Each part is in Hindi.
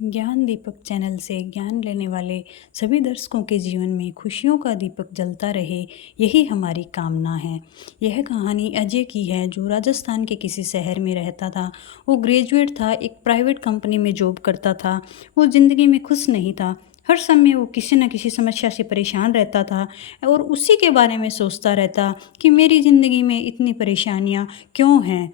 ज्ञान दीपक चैनल से ज्ञान लेने वाले सभी दर्शकों के जीवन में खुशियों का दीपक जलता रहे, यही हमारी कामना है। यह कहानी अजय की है, जो राजस्थान के किसी शहर में रहता था। वो ग्रेजुएट था, एक प्राइवेट कंपनी में जॉब करता था। वो ज़िंदगी में खुश नहीं था। हर समय वो किसी न किसी समस्या से परेशान रहता था और उसी के बारे में सोचता रहता कि मेरी ज़िंदगी में इतनी परेशानियाँ क्यों हैं।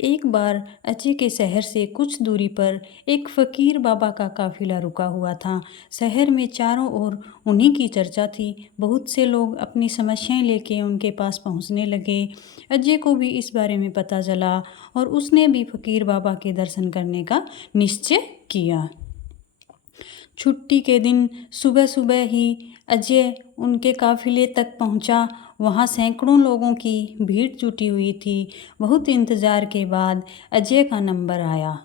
एक बार अजय के शहर से कुछ दूरी पर एक फ़कीर बाबा का काफ़िला रुका हुआ था। शहर में चारों ओर उन्हीं की चर्चा थी। बहुत से लोग अपनी समस्याएं लेके उनके पास पहुंचने लगे। अजय को भी इस बारे में पता चला और उसने भी फ़कीर बाबा के दर्शन करने का निश्चय किया। छुट्टी के दिन सुबह सुबह ही अजय उनके काफ़िले तक पहुंचा। वहां सैकड़ों लोगों की भीड़ जुटी हुई थी। बहुत इंतज़ार के बाद अजय का नंबर आया।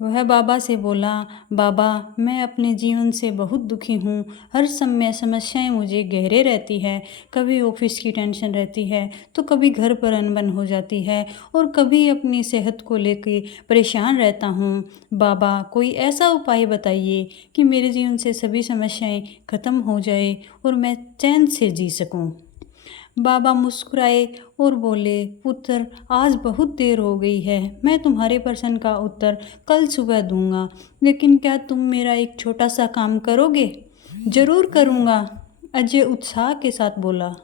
वह बाबा से बोला, बाबा मैं अपने जीवन से बहुत दुखी हूँ। हर समय समस्याएं मुझे गहरे रहती है। कभी ऑफिस की टेंशन रहती है, तो कभी घर पर अनबन हो जाती है और कभी अपनी सेहत को लेकर परेशान रहता हूँ। बाबा कोई ऐसा उपाय बताइए कि मेरे जीवन से सभी समस्याएं ख़त्म हो जाए और मैं चैन से जी सकूँ। बाबा मुस्कुराए और बोले, पुत्र आज बहुत देर हो गई है। मैं तुम्हारे प्रश्न का उत्तर कल सुबह दूंगा, लेकिन क्या तुम मेरा एक छोटा सा काम करोगे? जरूर करूँगा, अजय उत्साह के साथ बोला।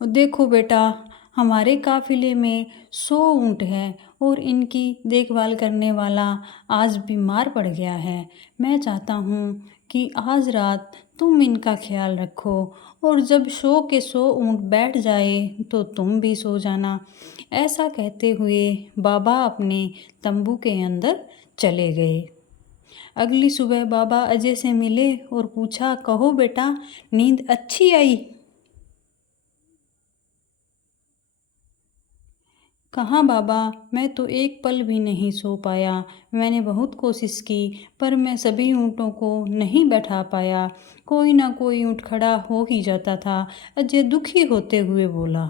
देखो बेटा, हमारे काफिले में 100 ऊँट हैं और इनकी देखभाल करने वाला आज बीमार पड़ गया है। मैं चाहता हूँ कि आज रात तुम इनका ख्याल रखो और जब 100 के 100 ऊँट बैठ जाए तो तुम भी सो जाना। ऐसा कहते हुए बाबा अपने तंबू के अंदर चले गए। अगली सुबह बाबा अजय से मिले और पूछा, कहो बेटा, नींद अच्छी आई? कहाँ बाबा, मैं तो एक पल भी नहीं सो पाया। मैंने बहुत कोशिश की, पर मैं सभी ऊँटों को नहीं बैठा पाया। कोई ना कोई ऊँट खड़ा हो ही जाता था। अजय दुखी होते हुए बोला,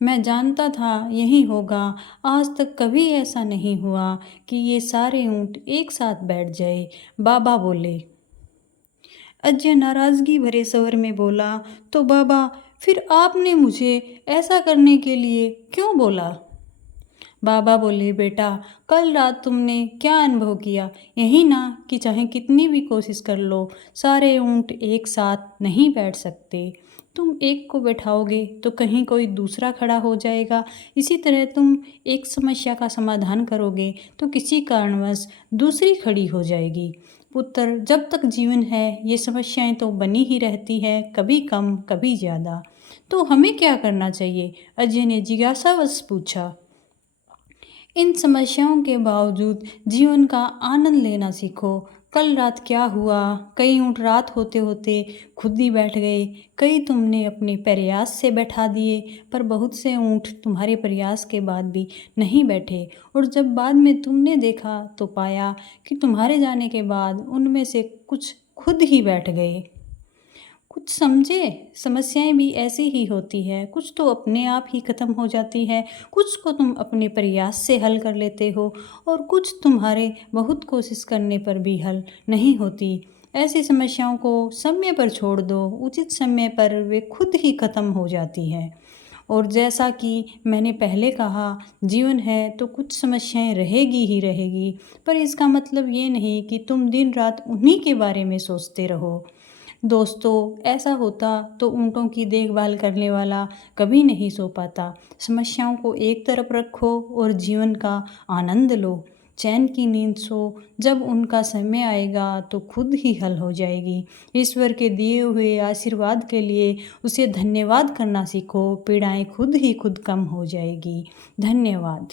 मैं जानता था यही होगा। आज तक कभी ऐसा नहीं हुआ कि ये सारे ऊँट एक साथ बैठ जाए। बाबा बोले। अजय नाराज़गी भरे स्वर में बोला, तो बाबा फिर आपने मुझे ऐसा करने के लिए क्यों बोला? बाबा बोले, बेटा कल रात तुमने क्या अनुभव किया? यही ना कि चाहे कितनी भी कोशिश कर लो, सारे ऊँट एक साथ नहीं बैठ सकते। तुम एक को बैठाओगे तो कहीं कोई दूसरा खड़ा हो जाएगा। इसी तरह तुम एक समस्या का समाधान करोगे तो किसी कारणवश दूसरी खड़ी हो जाएगी। पुत्र, जब तक जीवन है ये समस्याएं तो बनी ही रहती है, कभी कम कभी ज़्यादा। तो हमें क्या करना चाहिए? अजय ने जिज्ञासावश पूछा। इन समस्याओं के बावजूद जीवन का आनंद लेना सीखो। कल रात क्या हुआ? कई ऊँट रात होते होते खुद ही बैठ गए। कई तुमने अपने प्रयास से बैठा दिए, पर बहुत से ऊँट तुम्हारे प्रयास के बाद भी नहीं बैठे। और जब बाद में तुमने देखा तो पाया कि तुम्हारे जाने के बाद उनमें से कुछ खुद ही बैठ गए। कुछ समझे? समस्याएं भी ऐसी ही होती है। कुछ तो अपने आप ही ख़त्म हो जाती है, कुछ को तुम अपने प्रयास से हल कर लेते हो और कुछ तुम्हारे बहुत कोशिश करने पर भी हल नहीं होती। ऐसी समस्याओं को समय पर छोड़ दो, उचित समय पर वे खुद ही ख़त्म हो जाती है। और जैसा कि मैंने पहले कहा, जीवन है तो कुछ समस्याएं रहेगी ही रहेगी, पर इसका मतलब ये नहीं कि तुम दिन रात उन्हीं के बारे में सोचते रहो। दोस्तों, ऐसा होता तो ऊँटों की देखभाल करने वाला कभी नहीं सो पाता। समस्याओं को एक तरफ रखो और जीवन का आनंद लो। चैन की नींद सो, जब उनका समय आएगा तो खुद ही हल हो जाएगी। ईश्वर के दिए हुए आशीर्वाद के लिए उसे धन्यवाद करना सीखो। पीड़ाएं खुद ही खुद कम हो जाएगी। धन्यवाद।